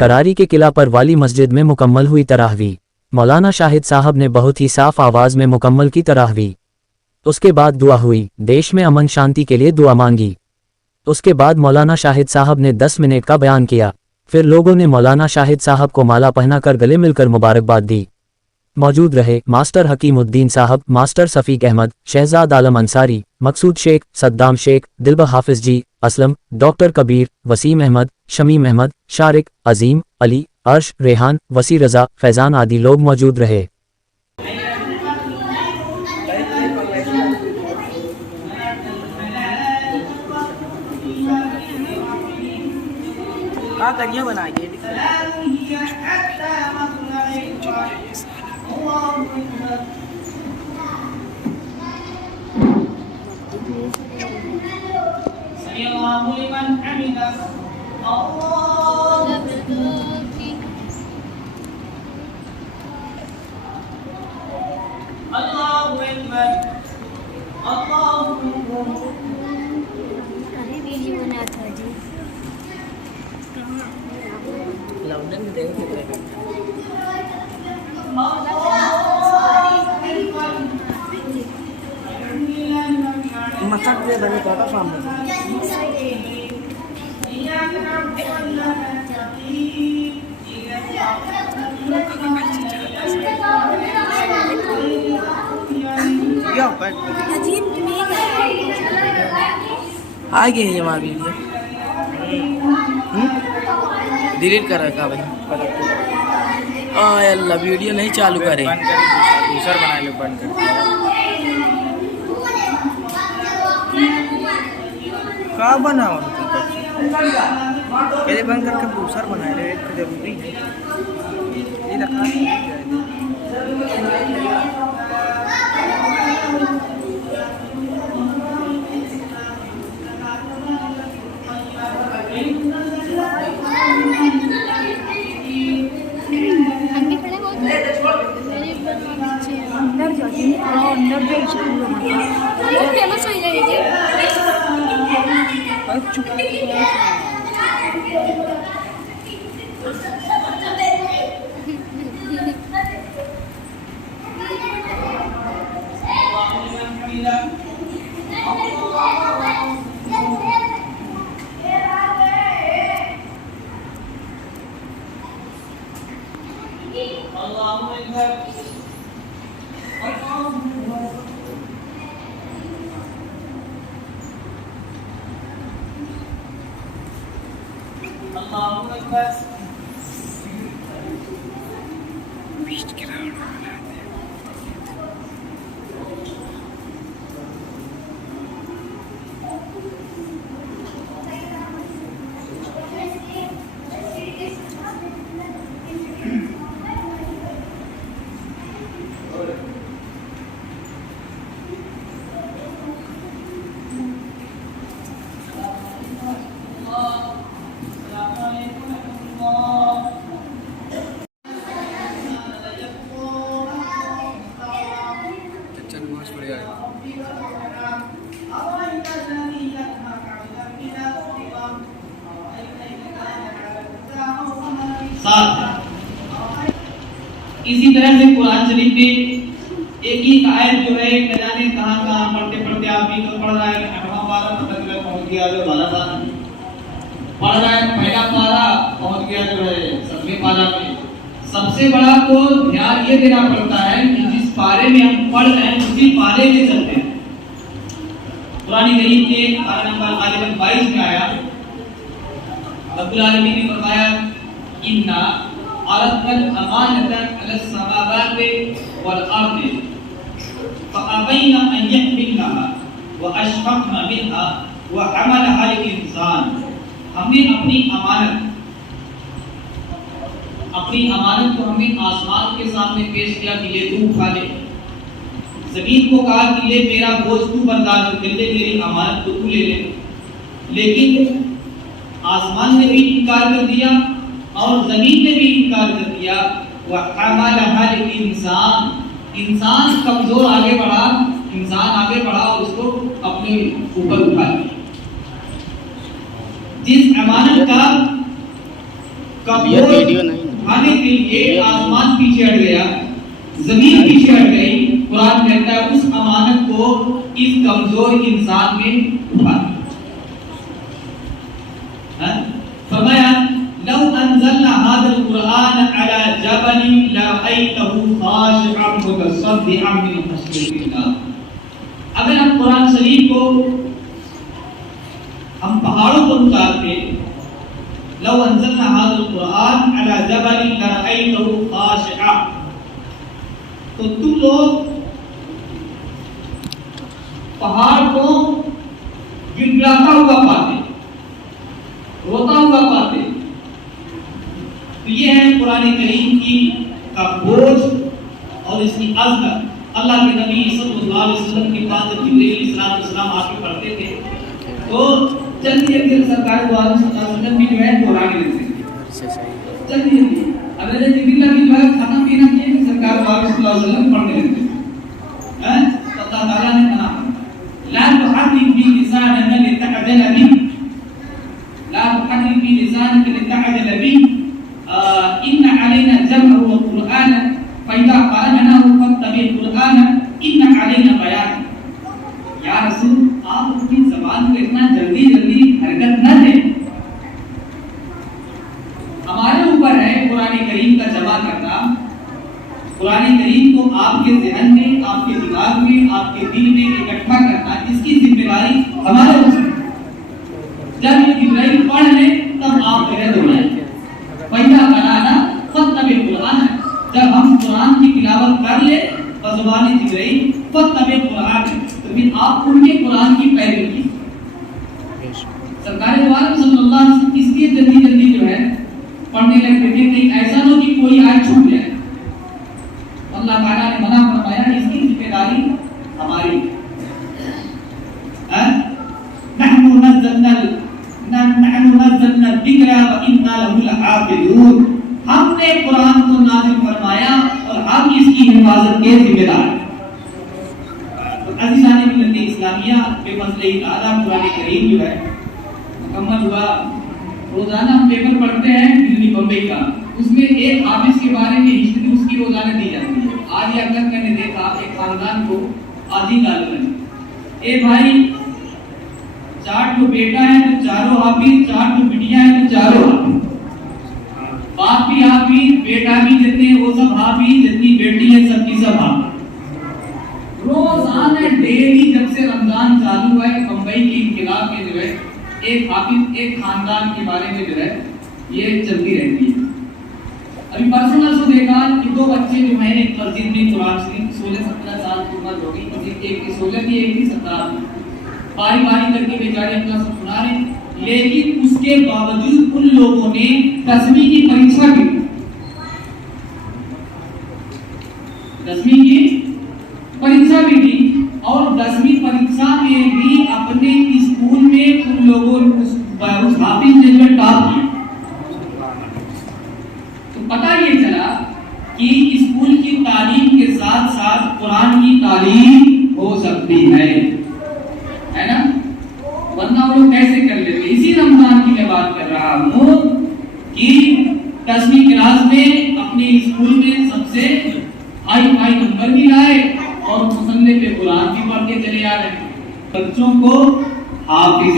करारी के किला पर वाली मस्जिद में मुकम्मल हुई तरावी। मौलाना शाहिद साहब ने बहुत ही साफ आवाज में मुकम्मल की तरावी। उसके बाद दुआ हुई, देश में अमन शांति के लिए दुआ मांगी। उसके बाद मौलाना शाहिद साहब ने 10 मिनट का बयान किया। फिर लोगों ने मौलाना शाहिद साहब को माला पहनाकर गले मिलकर मुबारकबाद दी। मौजूद रहे मास्टर हकीमुद्दीन साहब, मास्टर सफ़ीक अहमद, शहजाद आलम अंसारी, मकसूद शेख, सद्दाम शेख, दिलबर हाफिज जी, असलम, डॉक्टर कबीर, वसीम अहमद, शमीम अहमद, शारिक, अजीम, अली, अर्श, रेहान, वसी रजा, फैजान आदि लोग मौजूद रहे। masak dia banyak apa kamu? Ya, baik. आगे है हमारा वीडियो डिलीट कर रखा भाई। अल्लाह वीडियो नहीं चालू करे, दूसरा बना लो, बंद कर। क्या बनाओ पहले बंद करके दूसरा बनाए रे, एक जरूरी है ये रखा। फेमस हो जाएगी। इसी तरह से कुरान शरीफ में एक ही आयत जो है न जाने कहां पढ़ते पढ़ते आदमी तो पढ़ रहा है 8वां पारा तक पहुंच गया जो वाला था, पढ़ रहा है पहला पारा पहुंच गया जो है 7वें पारा में। सबसे बड़ा तो ध्यान ये देना पड़ता है कि जिस पारे में हम पढ़ रहे हैं उसी पारे में चलते हैं। कुरान करीम के पारा नंबर 22 में आया, रब्बुल आलमीन ने फरमाया इन्ना अरदल अमानतन अलस समावाति वल अर्दि फअबैना अन यहमिलहा व अशफक़ना मिनहा व हमलहा अल इंसान। हमने अपनी अमानत को हमें आसमान के सामने पेश किया कि ये तू उठा ले, जमीन को कहा कि ले मेरा बोझ तू बर्दाश्त कर ले, मेरी अमानत को तू ले ले। लेकिन आसमान ने भी इनकार कर दिया और जमीन ने भी इनकार कर दिया। वहमलहा अल इंसान, इंसान कमजोर आगे बढ़ा, उसको अपने ऊपर उठा लिया। जिस अमानत का کا بوجھ اٹھانے کے لیے آسمان پیچھے ہٹ گیا, زمین پیچھے ہٹ گئی, قرآن کہتا ہے اس امانت کو اس کمزور انسان میں اٹھا دیا. فرمایا لو انزلنا هذا القرآن على جبل لرأيته خاشعا متصدعا من خشية الله. اگر ہم قرآن شریف کو ہم پہاڑوں پر اتارتے, لو انزلنا هذا القرآن على جبل لرأيته خاشعا, تو تم لوگ پہاڑ کو گڑگڑاتا ہوا پاتے, روتا ہوا پاتے. تو یہ ہے قرآن کریم کی کا بوجھ اور اس کی عظمت. اللہ کے نبی صلی اللہ علیہ وسلم کے پاس جب جبرائیل علیہ السلام آ کے پڑھتے تھے تو جلدی جلدی سرکار دو عالم صلی اللہ علیہ وسلم بھی جو ہے دہرانے لگتے تھے, جلدی جلدی. اگر جبرائیل بھی جو ہے کھانا پینا کیے کہ سرکار دو عالم صلی اللہ علیہ وسلم پڑھنے لگتے تھے. اللہ تعالیٰ نے منع لا تحرك به لسانك لتعجل به, لا تحرك به لسانك لتعجل به, إن علينا جمعه وقرآنه فإذا قرأناه فاتبع قرآنه إن علينا بيانه. یا رسول آپ اپنی زبان کو اتنا جلدی جلدی حرکت نہ دیں, ہمارے اوپر ہے قرآن کریم کا جمع کرنا, قرآن کریم کو آپ کے ذہن میں, آپ کے دماغ میں, آپ کے دل میں اکٹھا کرنا, اس کی ذمہ داری ہمارے اوپر ہے. جب یہ جبرائیل پڑھ لے تب آپ جو ہے دوڑائیں. فَإِذَا قَرَأْنَا فَاتَّبِعْ قُرْآنَهُ, جب ہم قرآن کی تلاوت کر لیں بزبان جبرائیل فَاتَّبِعْ قُرْآنَهُ, تو پھر آپ ان کے قرآن کی پیروی کی. سرکار دو عالم صلی اللہ علیہ وسلم اس لیے جلدی جلدی جو ہے پڑھنے لگتے تھے کہیں ایسا نہ کہ کوئی آیت چھوٹ جائے. اللہ تعالیٰ نے منع فرمایا, اس کی ذمہ داری ہماری. نحن نزلنا الذکر وإنا له لحافظون, ہم نے قرآن کو نازل فرمایا اور ہم اس کی حفاظت کے ذمہ دار ہیں. عزیزان ملت اسلامیہ کے مسئلہ تعالیٰ قرآن کریم جو ہے مکمل ہوا. روزانہ ہم پیپر پڑھتے ہیں دلی بمبئی کا, اس میں ایک حافظ کے بارے میں ہسٹری اس کی روزانہ دی جاتی ہے. آج یا کل میں نے دیکھا ایک خاندان کو آج ہی ڈال رہے ہیں, اے بھائی 4 تو بیٹا ہے تو چاروں حافظ, 4 تو بیٹیاں ہیں تو چاروں حافظ, باپ بھی حافظ, بیٹا بھی جتنے وہ سب حافظ, جتنی بیٹی ہے سب کی سب حافظ. روزانہ ڈیلی جب سے رمضان چالو ہوا ہے بمبئی کے انقلاب میں جو ہے ایک حافظ ایک خاندان کے بارے میں جو ہے یہ چلتی رہتی ہے. ابھی پرسوں نہ دیکھا کہ 2 بچے جو ہیں ایک مسجد میں قرآن شریف 16-17 سال کی عمر ہوگی, ایک کی 16 کی ایک کی 17, باری باری کر کے بیچارے اپنا سب سنا رہے, لیکن اس کے باوجود ان لوگوں نے 10ویں کی پریکشا کی, 10ویں کی پریکشا بھی دی, اور 10ویں پریکشا میں بھی اپنے اسکول میں ان لوگوں اس حافظ نے جو ٹاپ کیا. تو پتہ یہ چلا کہ اسکول کی تعلیم کے ساتھ ساتھ قرآن کی تعلیم ہو سکتی ہے نا, ورنہ وہ لوگ کیسے کر لیتے. اسی رمضان کی میں بات کر رہا ہوں کہ 10ویں کلاس میں اپنے اسکول میں سب سے ہائی نمبر بھی لائے اور مسلح پہ قرآن بھی پڑھ کے چلے آ رہے ہیں. بچوں کو حافظ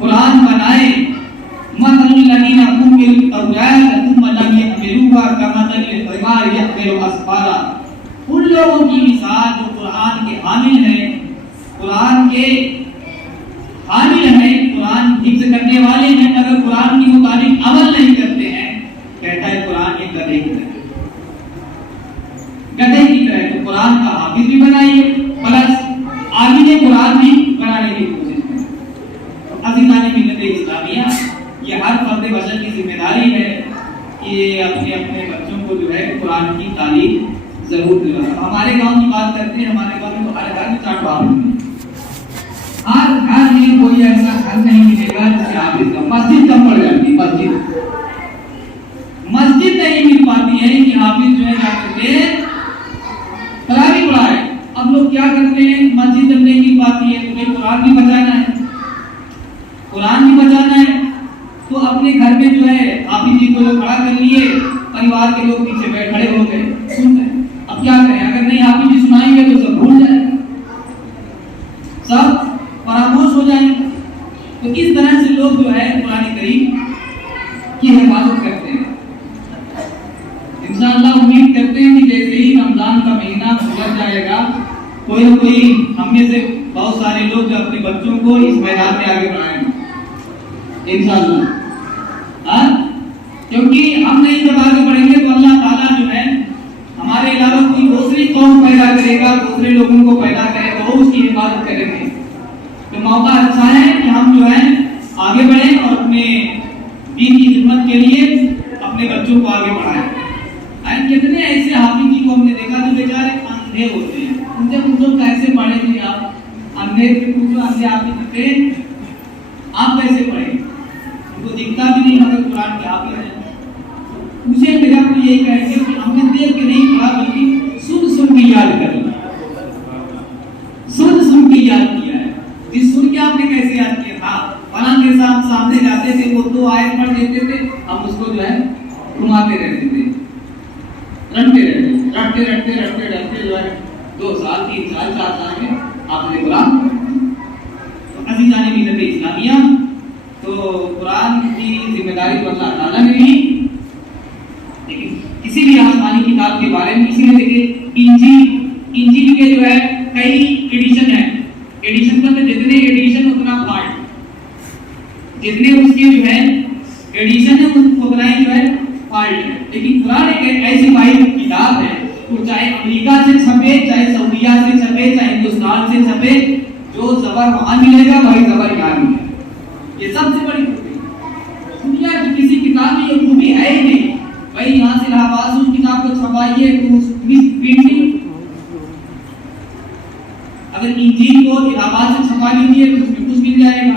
قرآن بنائے. مثل الذین حملوا التوراۃ ثم لم يحملوها كمثل الحمار يحمل اسفارا, ان لوگوں کی مثال جو قرآن کے حامل ہیں, قرآن کے حامل ہیں, قرآن حفظ کرنے والے ہیں, اگر قرآن کے مطابق عمل نہیں کرتے ہیں, کہتا ہے قرآن ایک گدھے کی طرح, گدھے کی طرح. تو قرآن کا حافظ بھی بنائیے پلس عالم قرآن بھی بنانے کی کوشش کریں. عزیزان ملت اسلامیہ, یہ ہر فرد بشر کی ذمہ داری ہے کہ اپنے اپنے بچوں کو جو ہے قرآن کی تعلیم ضرور دلائیں. ہمارے گاؤں کی بات کرتے ہیں, ہمارے گاؤں میں تو ہر گھر میں 4 باپ ہیں, ہر گھر میں کوئی ایسا گھر نہیں ملے گا جس سے حافظ کا. مسجد کم پڑ جاتی, مسجد نہیں مل پاتی ہے کہ حافظ جو ہے کیا کرتے ہیں تراویح پڑھائے. اب لوگ کیا کرتے ہیں, مسجد جب نہیں مل پاتی ہے تو قرآن بھی بچانا ہے, قرآن بھی بچانا को तो खड़ा कर लिए, परिवार के लोग पीछे बैठ खड़े हो गए सुन रहे। अब क्या करें, अगर नहीं हाफिज जी सुनाएंगे तो सब भूल जाएंगे, सब परामोश हो जाएंगे। तो इस तरह से लोग जो है कुरान करीम की हिफाजत करते हैं। इंशाअल्लाह उम्मीद करते हैं कि जैसे ही रमजान का महीना गुजर जाएगा, कोई ना कोई हम में से बहुत सारे लोग जो अपने बच्चों को इस मैदान में आगे बढ़ाएंगे इंशाअल्लाह। क्योंकि हम नहीं जब आगे बढ़ेंगे तो अल्लाह ताला जो है हमारे अलावा कोई दूसरी कौम पैदा करेगा, दूसरे लोगों को पैदा करेगा, वो उसकी हिफाजत करेंगे। तो मौका अच्छा है कि हम जो है आगे बढ़ें और अपने दीन की खिदमत के लिए अपने बच्चों को आगे बढ़ाएं। कितने ऐसे हाफिज जी को हमने देखा जो बेचारे अंधे होते हैं, उनसे पूछो कैसे पढ़े थे आप, अंधे से पूछो अंधे हाफिज थे आप कैसे पढ़े, उनको दिखता भी नहीं मगर कुरान के हाफिज हैं। मुझे मेरा तो यही कहेंगे कि हमने देख के नहीं पढ़ा बल्कि सुन सुन के याद कर लिया, सुन के याद किया है। जिस सुन के आपने कैसे याद किया था, फलां के साथ सामने जाते थे वो 2 आयत पढ़ देते थे, हम उसको जो है घुमाते रहते थे, रटते जो है 2 साल 3 साल 4 साल में आपने कुरान। तो अज़ीज़ाने मिल्लत इस्लामिया, तो कुरान की जिम्मेदारी तो अल्लाह ताला ने ली, लेकिन किसी भी आसमानी किताब के बारे में इसीलिए देखिए इंजील के जो है कई एडिशन है, एडिशन मतलब जितने एडिशन उतना पार्ट, जितने उसके जो है एडिशन है उतना ही जो है पार्ट है। लेकिन कुरान एक ऐसी वाहिद किताब है, तो चाहे अमेरिका से छपे, चाहे सऊदीया से छपे, चाहे हिंदुस्तान से छपे, जो जबर वहां मिलेगा वही जबर यहाँ मिलेगा। ये सबसे बड़ी खूबी, दुनिया की किसी किताब में ये खूबी है ही नहीं। भाई यहाँ से इलाहाबाद उस किताब को छपाइए तो प्रिंटिंग, अगर इंजील को इलाहाबाद से छपा लीजिए तो उसमें कुछ मिल जाएगा,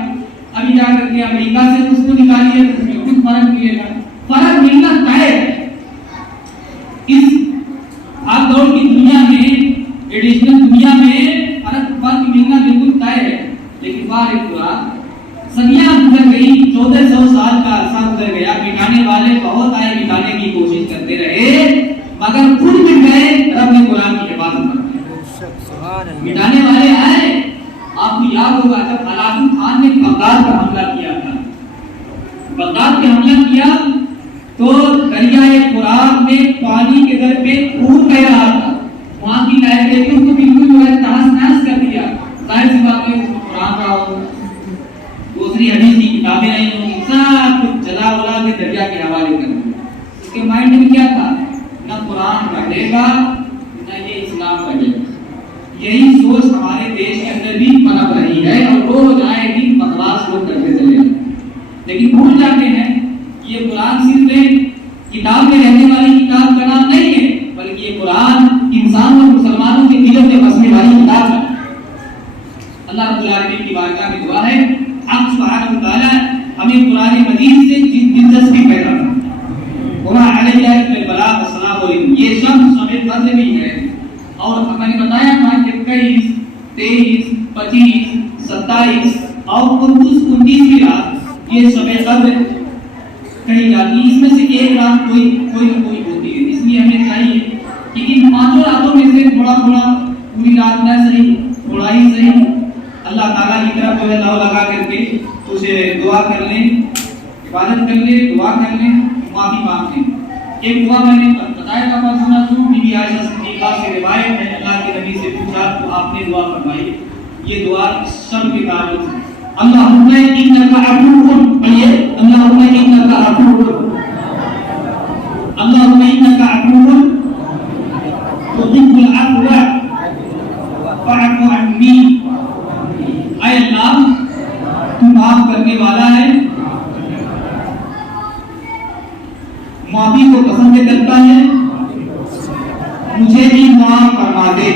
अभी जा करके अमेरिका से उसको निकालिए तो उसमें कुछ फर्क मिलेगा। फर्क मिलना तय है। इस भाग दौड़ की दुनिया में, एडिशनल दुनिया में फर्क मिलना बिल्कुल तय है। लेकिन बार एक कुरान सदियां गुजर गई, 1400 साल का अरसा गुजर गया, मिटाने वाले बहुत आए, मिटाने की कोशिश करते रहे, मगर खुद मिट गए। रब ने कुरान की हिफाजत की, मिटाने वाले आए। आपको याद होगा जब अलाउद्दीन खान ने बगदाद पर हमला किया था, बगदाद पे हमला किया तो दरियाए फुरात में पानी के दर पे खून बह रहा था, वहां की लाइब्रेरियों को बिल्कुल जो है तहस नहस कर दिया। जाहिर सी बात है उसमें कुरान रहा हो, दूसरी हदीस की किताबें नहीं होंगी, सब कुछ जला उला के दरिया के हवाले कर दिया। उसके माइंड में क्या था, ना कुरान रहेगा ना ये इस्लाम रहेगा। यही सोच हमारे देश के अंदर भी पनप रही है और रोज आए दिन बकवास लोग करते चले, लेकिन भूल जाते हैं ये कुरान सिर्फ किताब में रहने वाली किताब का नाम नहीं है, बल्कि ये कुरान इंसान और मुसलमानों के दिलों में बसने वाली किताब है। अल्लाह रब्बुल आलमीन की बारगाह में दुआ है आप सुब्हानहू तआला हमें कुरान मजीद से दिलचस्पी पैदा करें। वमा अलैना इल्लल बलाग वस्सलाम अलैकुम, ये सब शामिल फर्ज में ही है। और मैंने बताया था कि 21, 23, 25, 27 और 29 रात ये शब कद्र कही जाती है। इसमें से एक रात कोई न कोई होती है, इसलिए हमें चाहिए कि इन 5 रातों में से थोड़ा पूरी रात न सही, थोड़ा ही सही अल्लाह ताला की तरफ जो है लौ लगा करके उसे दुआ कर लें, इबादत कर लें, दुआ कर लें, माफी मांग लें। एक दुआ मैंने बताया था परसों, बीबी आयशा सिद्दीका से रिवायत है, अल्लाह के नबी से पूछा तो आपने दुआ फरमाई। ये दुआ सब के ताल्लुक से अल्लाहुम्मा इन्नका अफूवुन, पढ़िए अल्लाहुम्मा इन्नका अफूवुन, अल्लाहुम्मा इन्नका अफूवुन तुहिब्बुल अफ़्वा फ़अफ़ु अन्नी। ऐ अल्लाह तू माफ करने वाला है, माफी को पसंद करता है, मुझे भी माफ फरमा दे।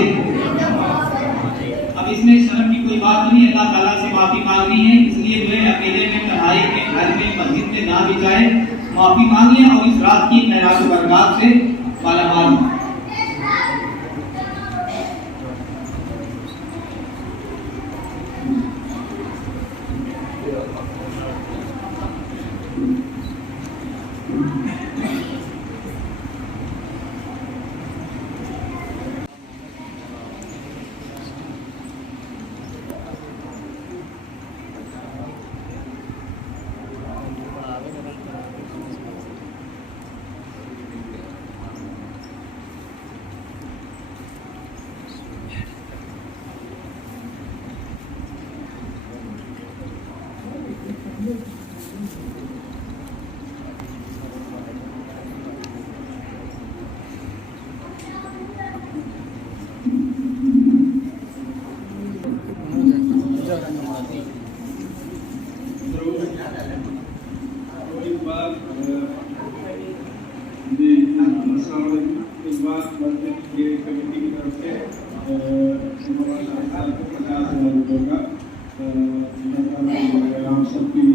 अब इसमें शर्म की कोई बात नहीं, अल्लाह ताला से माफी मांगनी है, इसलिए जो है अकेले में, तन्हाई में, घर में, मस्जिद में ना भी जाए, माफी मांग लें और इस रात की खैरात व बरकत से मालामाल। Thank you. एक बार इस बार मस्जिद ये कमेटी की तरफ से 50,000 रुपये का हम सबकी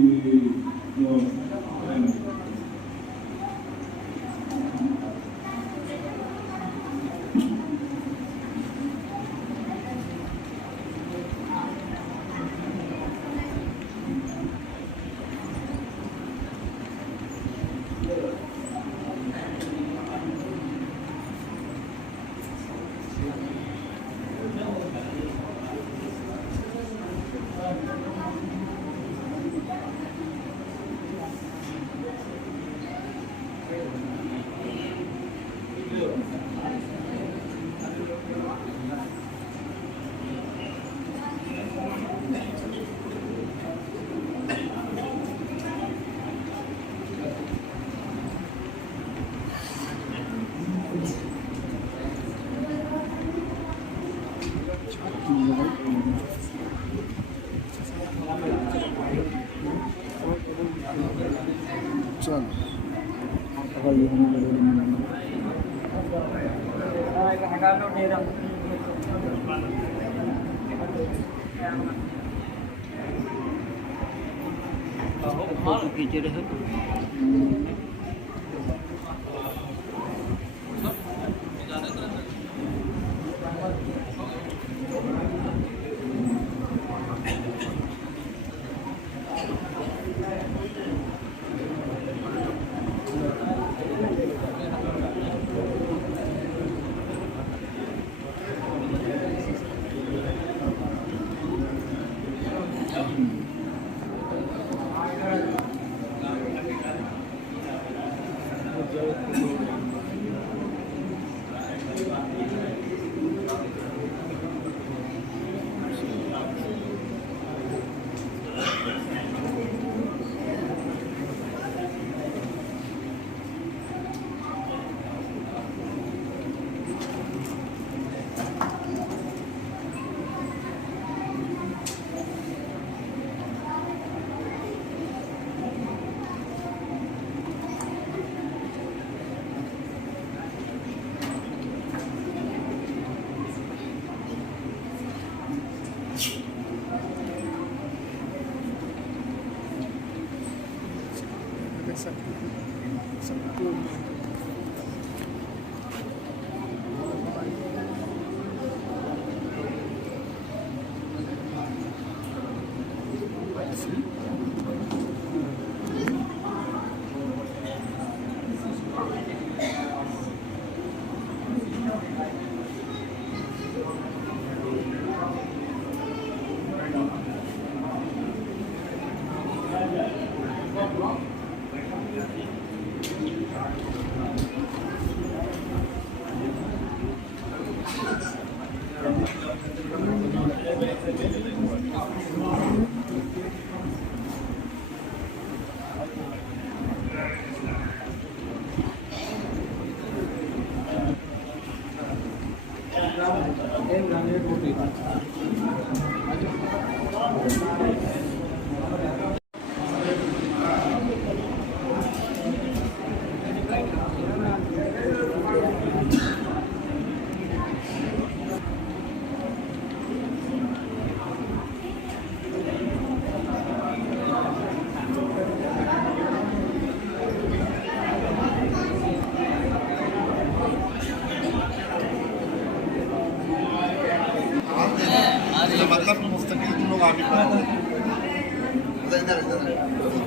जो मतलब मुस्तकिल तुम लोग आगे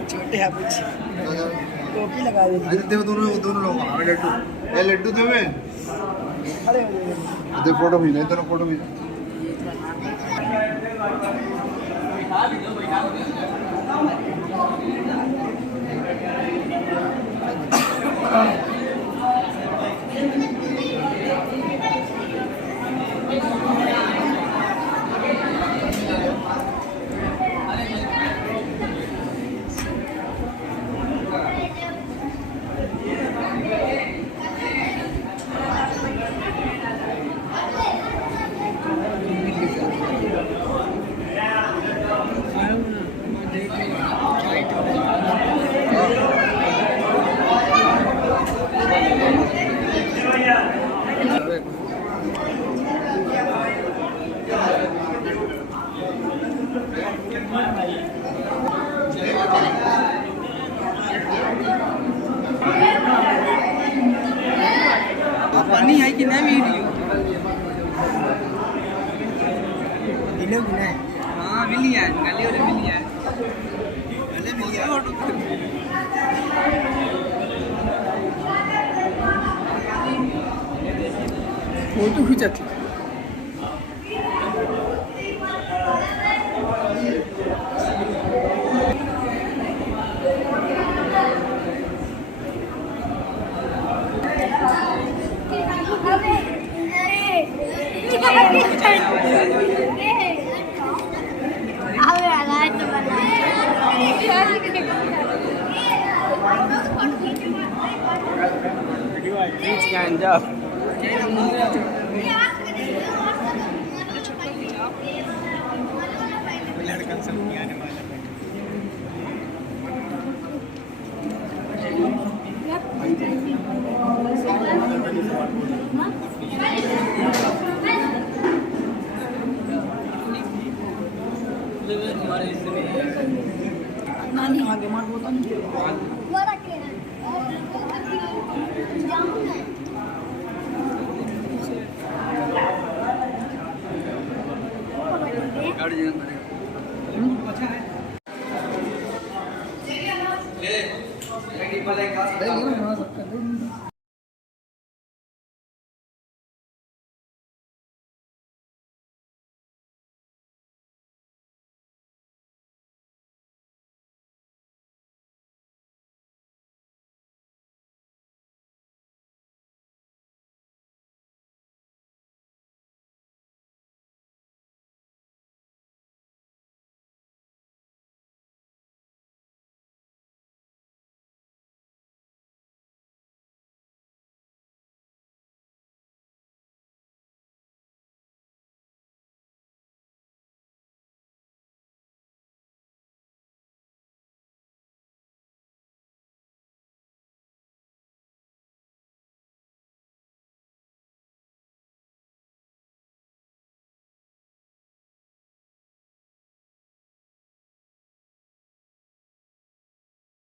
छोटे यहाँ कुछ टोपी लगा दी देखो दोनों दोनों लोग लड्डू ये लड्डू देवे अरे दे फोटो भी नहीं दोनों फोटो भी पानी है कि नहीं वीडियो की नहीं हाँ मिली है गले वाले मिली है गले मिली है फोटो खींचा थी लड़का सब नहीं आने वाला नानी आगे मार बोता